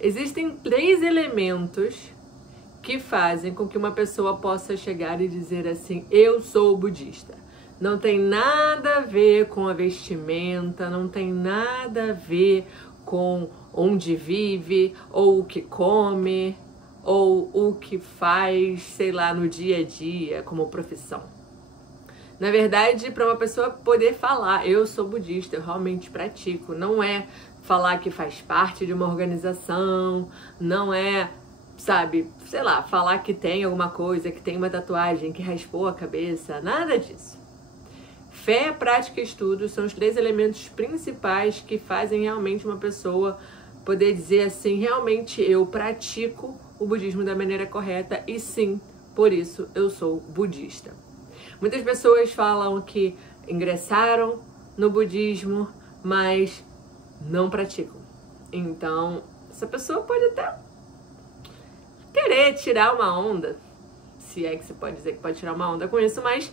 Existem 3 elementos que fazem com que uma pessoa possa chegar e dizer assim: eu sou budista. Não tem nada a ver com a vestimenta, não tem nada a ver com onde vive, ou o que come, ou o que faz, sei lá, no dia a dia, como profissão. Na verdade, para uma pessoa poder falar, eu sou budista, eu realmente pratico, não é falar que faz parte de uma organização, não é, sabe, sei lá, falar que tem alguma coisa, que tem uma tatuagem, que raspou a cabeça, nada disso. Fé, prática e estudo são os 3 elementos principais que fazem realmente uma pessoa poder dizer assim, realmente eu pratico o budismo da maneira correta e sim, por isso eu sou budista. Muitas pessoas falam que ingressaram no budismo, mas não praticam. Então, essa pessoa pode até querer tirar uma onda, se é que se pode dizer que pode tirar uma onda com isso, mas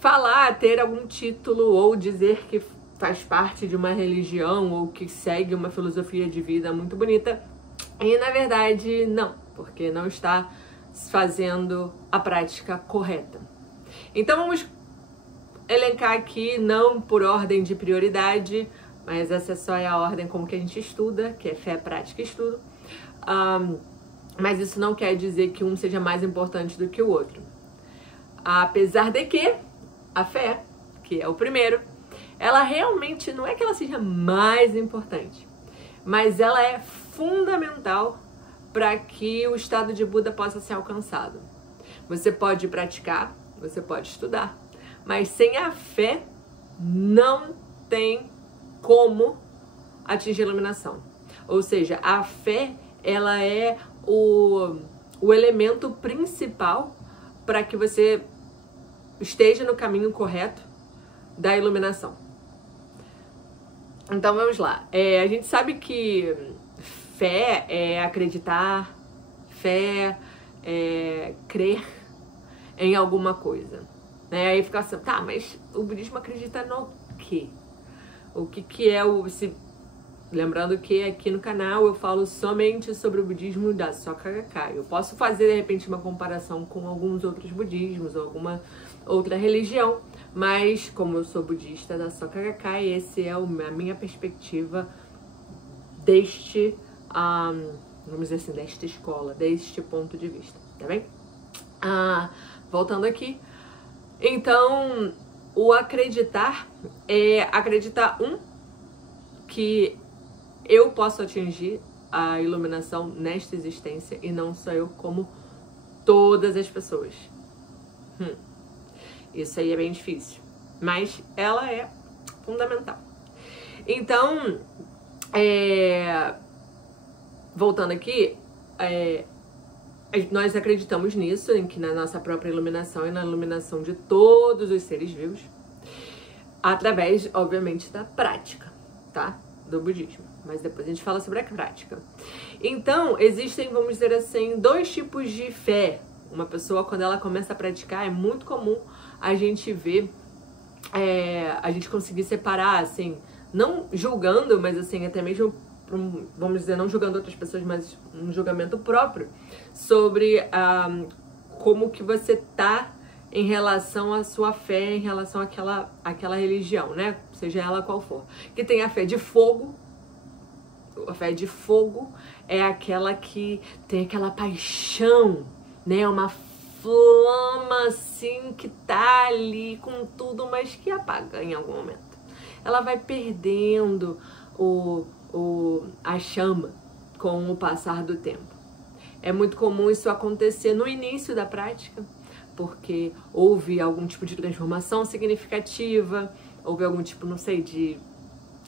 falar, ter algum título ou dizer que faz parte de uma religião ou que segue uma filosofia de vida muito bonita, e na verdade não, porque não está fazendo a prática correta. Então vamos elencar aqui, não por ordem de prioridade, mas essa só é a ordem como que a gente estuda, que é fé, prática e estudo. Mas isso não quer dizer que um seja mais importante do que o outro. Apesar de que a fé, que é o primeiro, ela realmente não é que ela seja mais importante, mas ela é fundamental para que o estado de Buda possa ser alcançado. Você pode praticar, você pode estudar, mas sem a fé não tem como atingir a iluminação. Ou seja, a fé, ela é o elemento principal para que você esteja no caminho correto da iluminação. Então vamos lá. A gente sabe que fé é acreditar, fé é crer em alguma coisa, né? Aí fica assim, tá, mas o budismo acredita no quê? O que é o... Lembrando que aqui no canal eu falo somente sobre o budismo da Soka Gakkai. Eu posso fazer, de repente, uma comparação com alguns outros budismos ou alguma outra religião, mas como eu sou budista da Soka Gakkai, esse é a minha perspectiva deste, vamos dizer assim, desta escola, deste ponto de vista, tá bem? Voltando aqui, então, o acreditar é acreditar, que eu posso atingir a iluminação nesta existência e não só eu, como todas as pessoas. Isso aí é bem difícil, mas ela é fundamental. Então, voltando aqui, nós acreditamos nisso, em que na nossa própria iluminação e na iluminação de todos os seres vivos, através, obviamente, da prática, tá? Do budismo. Mas depois a gente fala sobre a prática. Então, existem, vamos dizer assim, 2 tipos de fé. Uma pessoa, quando ela começa a praticar, é muito comum a gente ver, a gente conseguir separar, assim, não julgando, mas assim, até mesmo, vamos dizer, não julgando outras pessoas, mas um julgamento próprio sobre como que você tá em relação à sua fé, em relação àquela religião, né? Seja ela qual for. Que tem a fé de fogo. A fé de fogo é aquela que tem aquela paixão, né? Uma flama assim que tá ali com tudo, mas que apaga em algum momento. Ela vai perdendo a chama com o passar do tempo. É muito comum isso acontecer no início da prática, porque houve algum tipo de transformação significativa, houve algum tipo, não sei, de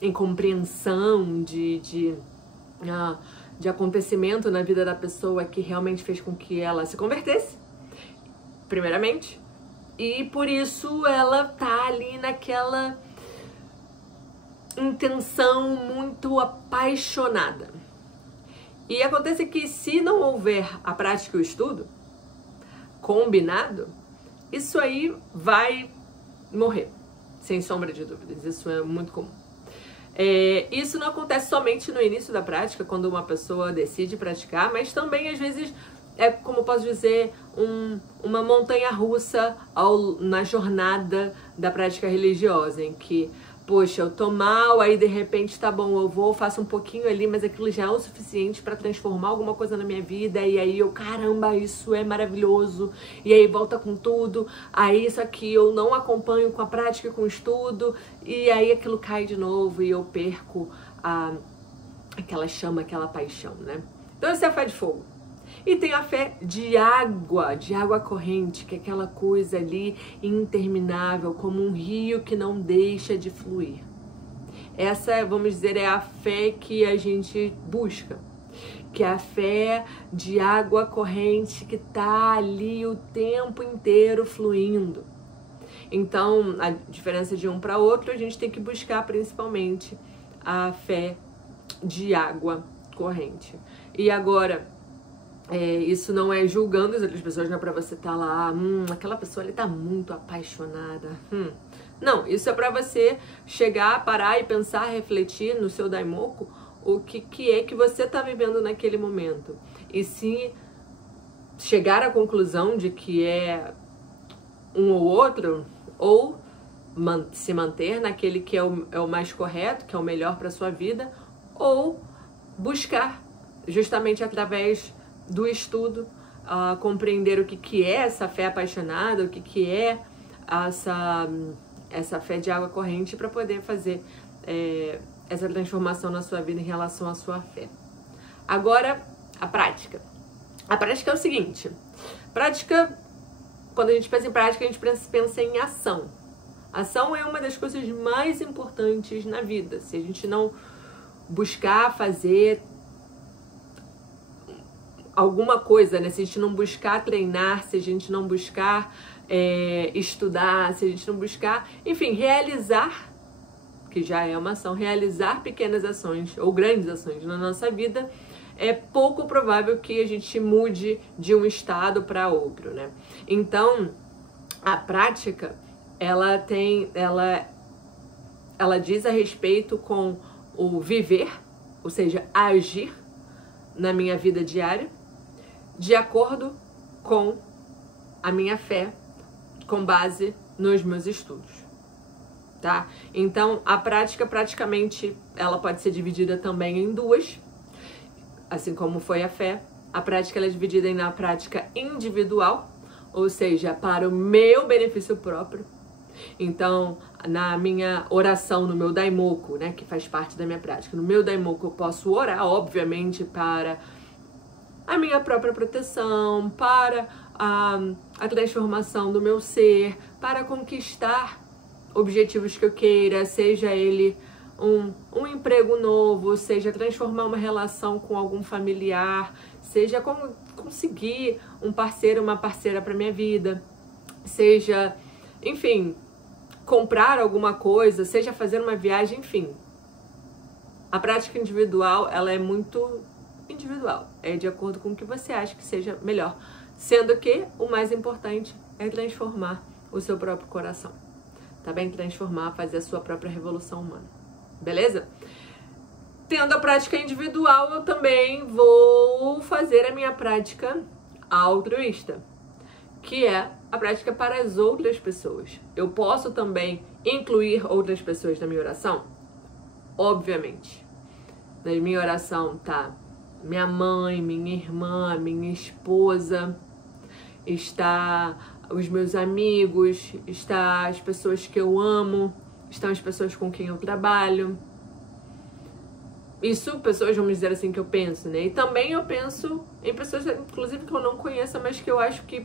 incompreensão, de acontecimento na vida da pessoa que realmente fez com que ela se convertesse, primeiramente, e por isso ela tá ali naquela intenção muito apaixonada. E acontece que se não houver a prática e o estudo combinado, isso aí vai morrer, sem sombra de dúvidas. Isso é muito comum. Isso não acontece somente no início da prática, quando uma pessoa decide praticar, mas também, às vezes, é, como eu posso dizer, uma montanha-russa na jornada da prática religiosa, em que, poxa, eu tô mal, aí de repente tá bom, eu vou, faço um pouquinho ali, mas aquilo já é o suficiente para transformar alguma coisa na minha vida, e aí eu, caramba, isso é maravilhoso, e aí volta com tudo, aí isso aqui eu não acompanho com a prática, com o estudo, e aí aquilo cai de novo e eu perco aquela chama, aquela paixão, né? Então essa é a fé de fogo. E tem a fé de água corrente, que é aquela coisa ali interminável, como um rio que não deixa de fluir. Essa, vamos dizer, é a fé que a gente busca, que é a fé de água corrente que tá ali o tempo inteiro fluindo. Então, a diferença de um para outro, a gente tem que buscar principalmente a fé de água corrente. E agora, isso não é julgando as outras pessoas, não é pra você estar lá, aquela pessoa ali tá muito apaixonada. Não, isso é pra você chegar, parar e pensar, refletir no seu Daimoku o que é que você tá vivendo naquele momento. E se chegar à conclusão de que é um ou outro, ou se manter naquele que é o mais correto, que é o melhor para sua vida, ou buscar justamente através do estudo, compreender o que é essa fé apaixonada, o que é essa fé de água corrente, para poder fazer essa transformação na sua vida em relação à sua fé. Agora, a prática. A prática é o seguinte: prática, quando a gente pensa em prática, a gente pensa em ação. Ação é uma das coisas mais importantes na vida. Se a gente não buscar fazer alguma coisa, né? Se a gente não buscar treinar, se a gente não buscar estudar, se a gente não buscar, enfim, realizar, que já é uma ação, realizar pequenas ações ou grandes ações na nossa vida, é pouco provável que a gente mude de um estado para outro, né? Então, a prática, ela diz a respeito com o viver, ou seja, agir na minha vida diária, de acordo com a minha fé, com base nos meus estudos, tá? Então, a prática, praticamente, ela pode ser dividida também em duas, assim como foi a fé. A prática ela é dividida na prática individual, ou seja, para o meu benefício próprio. Então, na minha oração, no meu Daimoku, né, que faz parte da minha prática, no meu Daimoku eu posso orar, obviamente, para a minha própria proteção, para a transformação do meu ser, para conquistar objetivos que eu queira, seja ele um emprego novo, seja transformar uma relação com algum familiar, seja conseguir um parceiro, uma parceira para minha vida, seja, enfim, comprar alguma coisa, seja fazer uma viagem, enfim. A prática individual, ela é muito individual, é de acordo com o que você acha que seja melhor, sendo que o mais importante é transformar o seu próprio coração, tá bem? Transformar, fazer a sua própria revolução humana, beleza? Tendo a prática individual, eu também vou fazer a minha prática altruísta, que é a prática para as outras pessoas. Eu posso também incluir outras pessoas na minha oração? Obviamente. Na minha oração tá minha mãe, minha irmã, minha esposa, está os meus amigos, está as pessoas que eu amo, estão as pessoas com quem eu trabalho. Isso, pessoas, vamos dizer assim, que eu penso, né? E também eu penso em pessoas, inclusive, que eu não conheço, mas que eu acho que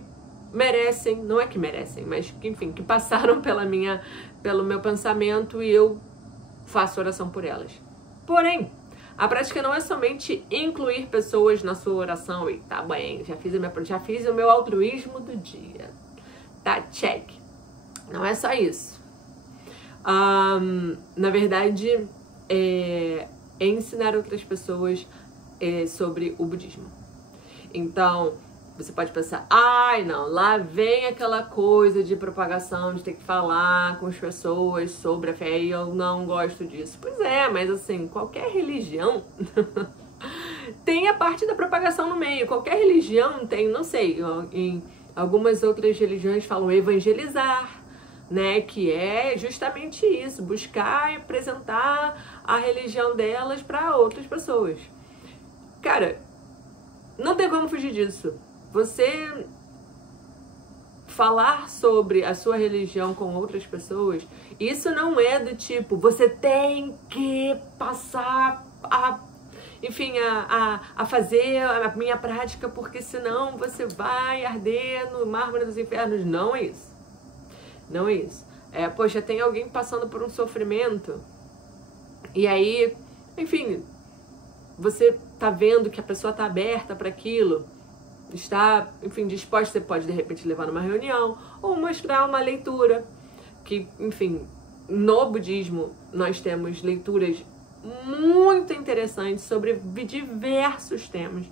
merecem, não é que merecem, mas que, enfim, que passaram pelo meu pensamento e eu faço oração por elas. Porém, a prática não é somente incluir pessoas na sua oração e tá bem, já fiz o meu altruísmo do dia, tá, check. Não é só isso. Na verdade, é ensinar outras pessoas sobre o budismo. Então, Você pode pensar, ai não, lá vem aquela coisa de propagação, de ter que falar com as pessoas sobre a fé e eu não gosto disso. Pois é, mas assim, qualquer religião tem a parte da propagação no meio. Qualquer religião tem, não sei, em algumas outras religiões falam evangelizar, né? Que é justamente isso, buscar e apresentar a religião delas para outras pessoas. Cara, não tem como fugir disso. Você falar sobre a sua religião com outras pessoas, isso não é do tipo, você tem que passar a fazer a minha prática, porque senão você vai arder no mármore dos infernos. Não é isso. Não é isso. Poxa, tem alguém passando por um sofrimento, e aí, enfim, você tá vendo que a pessoa tá aberta para aquilo, está, enfim, disposta, você pode de repente levar numa reunião, ou mostrar uma leitura, que, enfim, no budismo nós temos leituras muito interessantes sobre diversos temas.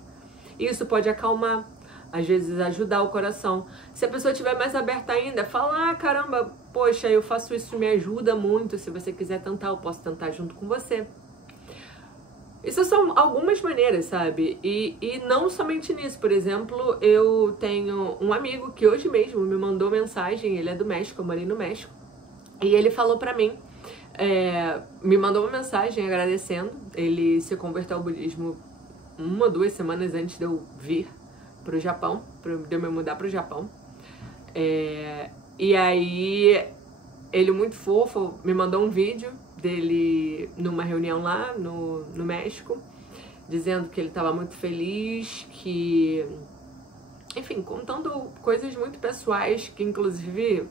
Isso pode acalmar, às vezes ajudar o coração. Se a pessoa estiver mais aberta ainda, fala, caramba, poxa, eu faço isso, me ajuda muito, se você quiser tentar, eu posso tentar junto com você. Isso são algumas maneiras, sabe? E não somente nisso. Por exemplo, eu tenho um amigo que hoje mesmo me mandou mensagem, ele é do México, eu morei no México, e ele falou pra mim, me mandou uma mensagem agradecendo. Ele se converteu ao budismo 1 ou 2 semanas antes de eu vir pro Japão, de eu me mudar pro Japão. E aí, ele muito fofo, me mandou um vídeo dele numa reunião lá no México, dizendo que ele estava muito feliz, que, enfim, contando coisas muito pessoais que inclusive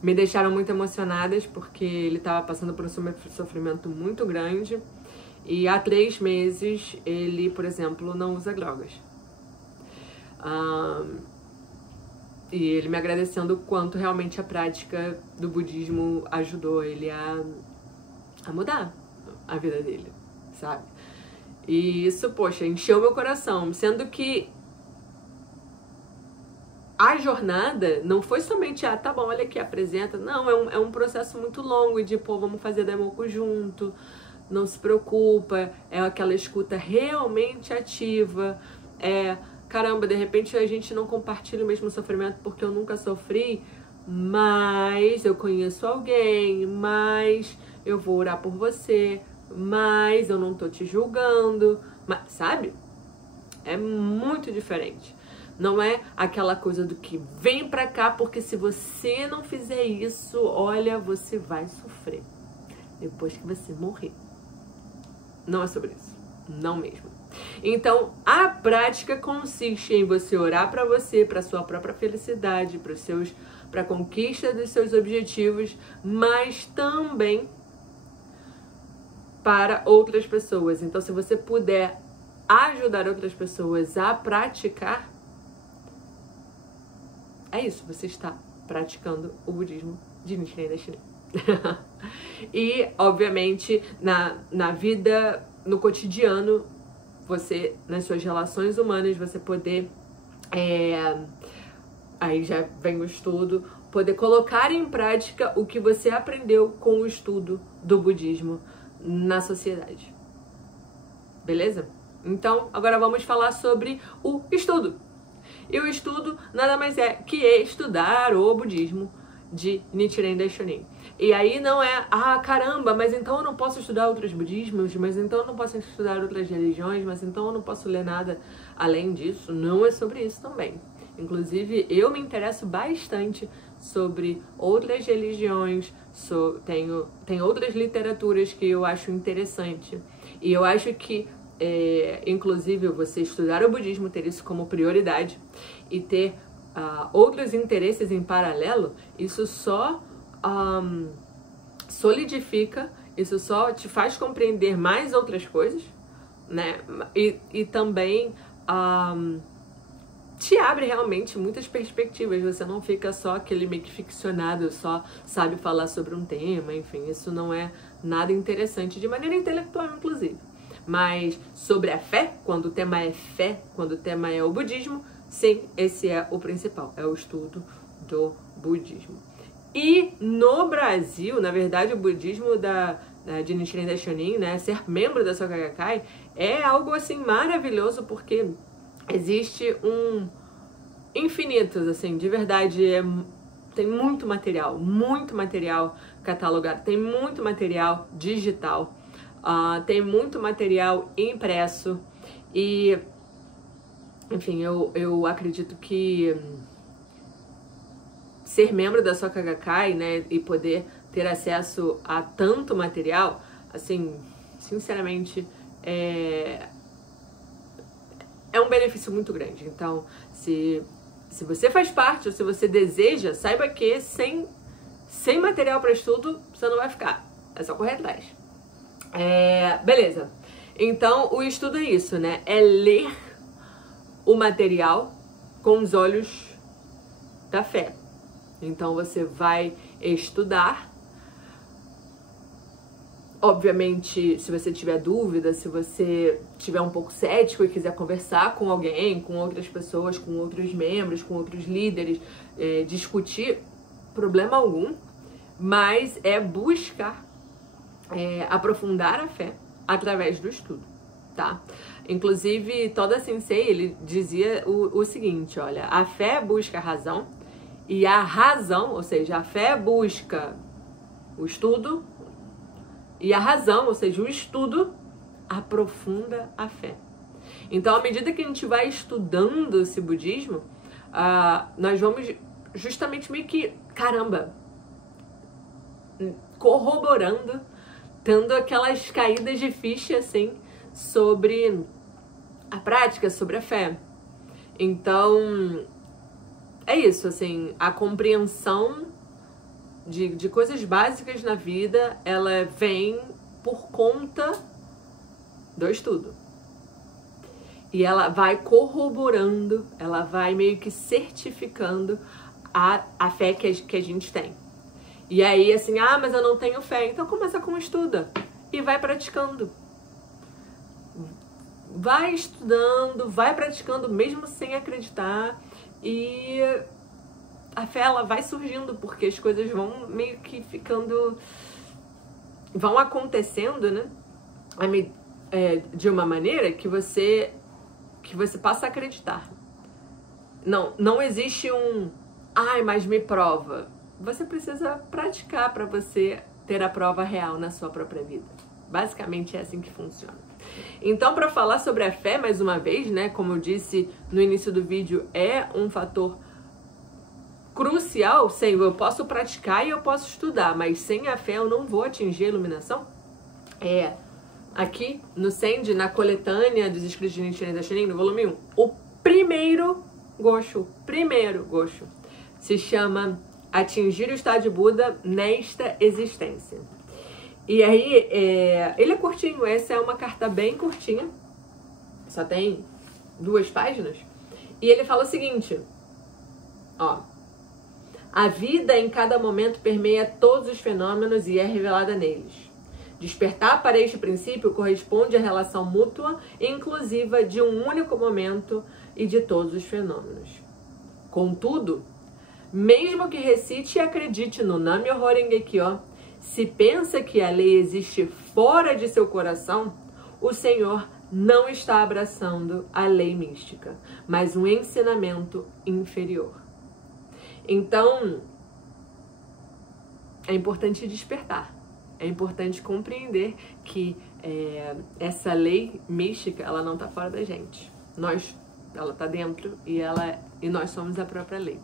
me deixaram muito emocionadas, porque ele estava passando por um sofrimento muito grande e há 3 meses ele, por exemplo, não usa drogas. E ele me agradecendo o quanto realmente a prática do budismo ajudou ele a mudar a vida dele, sabe? E isso, poxa, encheu meu coração, sendo que a jornada não foi somente, tá bom, olha aqui, apresenta. Não, é um processo muito longo de, vamos fazer Daimoku junto, não se preocupa, é aquela escuta realmente ativa, caramba, de repente a gente não compartilha o mesmo sofrimento porque eu nunca sofri, mas eu conheço alguém, mas eu vou orar por você, mas eu não tô te julgando, mas, sabe? É muito diferente. Não é aquela coisa do que vem pra cá, porque se você não fizer isso, olha, você vai sofrer depois que você morrer. Não é sobre isso. Não mesmo. Então, a prática consiste em você orar pra você, pra sua própria felicidade, pra conquista dos seus objetivos, mas também para outras pessoas. Então, se você puder ajudar outras pessoas a praticar, é isso, você está praticando o budismo de Nichiren Daishonin. E, obviamente, na vida, no cotidiano, você, nas suas relações humanas, você poder, aí já vem o estudo, poder colocar em prática o que você aprendeu com o estudo do budismo na sociedade. Beleza? Então, agora vamos falar sobre o estudo. E o estudo nada mais é que estudar o budismo de Nichiren Daishonin. E aí não é, caramba, mas então eu não posso estudar outros budismos, mas então eu não posso estudar outras religiões, mas então eu não posso ler nada além disso. Não é sobre isso também. Inclusive, eu me interesso bastante sobre outras religiões, tem outras literaturas que eu acho interessante. E eu acho que, inclusive, você estudar o budismo, ter isso como prioridade e ter outros interesses em paralelo, isso só solidifica, isso só te faz compreender mais outras coisas, né? E também te abre realmente muitas perspectivas. Você não fica só aquele meio que ficcionado, só sabe falar sobre um tema, enfim, isso não é nada interessante, de maneira intelectual, inclusive. Mas sobre a fé, quando o tema é fé, quando o tema é o budismo, sim, esse é o principal, é o estudo do budismo. E no Brasil, na verdade, o budismo de Nichiren Daishonin, né, ser membro da Soka Gakkai, é algo assim maravilhoso, porque existe infinitos, assim, de verdade, tem muito material catalogado, tem muito material digital, tem muito material impresso e, enfim, eu acredito que ser membro da Soka Gakkai, né, e poder ter acesso a tanto material, assim, sinceramente, é um benefício muito grande. Então, se você faz parte ou se você deseja, saiba que sem material para estudo, você não vai ficar. É só correr atrás. Beleza. Então, o estudo é isso, né? É ler o material com os olhos da fé. Então, você vai estudar. Obviamente, se você tiver dúvida, se você tiver um pouco cético e quiser conversar com alguém, com outras pessoas, com outros membros, com outros líderes, discutir, problema algum, mas é buscar aprofundar a fé através do estudo, tá? Inclusive, Toda Sensei, ele dizia o seguinte, olha, a fé busca a razão e a razão, ou seja, a fé busca o estudo, e a razão, ou seja, o estudo, aprofunda a fé. Então, à medida que a gente vai estudando esse budismo, nós vamos justamente meio que, caramba, corroborando, tendo aquelas caídas de ficha, assim, sobre a prática, sobre a fé. Então, é isso, assim, a compreensão de coisas básicas na vida, ela vem por conta do estudo. E ela vai corroborando, ela vai meio que certificando a fé que a gente tem. E aí, assim, mas eu não tenho fé. Então começa com estuda e vai praticando. Vai estudando, vai praticando mesmo sem acreditar e a fé, ela vai surgindo, porque as coisas vão meio que ficando, vão acontecendo, né? De uma maneira que você passa a acreditar. Não existe mas me prova. Você precisa praticar para você ter a prova real na sua própria vida. Basicamente é assim que funciona. Então, para falar sobre a fé, mais uma vez, né? Como eu disse no início do vídeo, é um fator crucial. Eu posso praticar e eu posso estudar, mas sem a fé eu não vou atingir a iluminação. Aqui no Sende, na coletânea dos escritos de Nichiren Daishonin, no volume 1, o primeiro Gosho se chama Atingir o Estado de Buda nesta existência. E aí, ele é curtinho, essa é uma carta bem curtinha, só tem 2 páginas, e ele fala o seguinte, a vida em cada momento permeia todos os fenômenos e é revelada neles. Despertar para este princípio corresponde à relação mútua e inclusiva de um único momento e de todos os fenômenos. Contudo, mesmo que recite e acredite no Nam-myoho Renge-kyo, se pensa que a lei existe fora de seu coração, o Senhor não está abraçando a lei mística, mas um ensinamento inferior. Então, é importante despertar. É importante compreender que essa lei mística, ela não está fora da gente. Ela está dentro e nós somos a própria lei.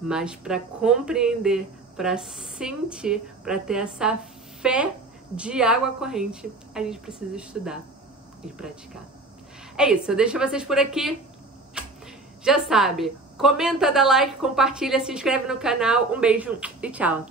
Mas para compreender, para sentir, para ter essa fé de água corrente, a gente precisa estudar e praticar. É isso, eu deixo vocês por aqui. Já sabe, comenta, dá like, compartilha, se inscreve no canal. Um beijo e tchau!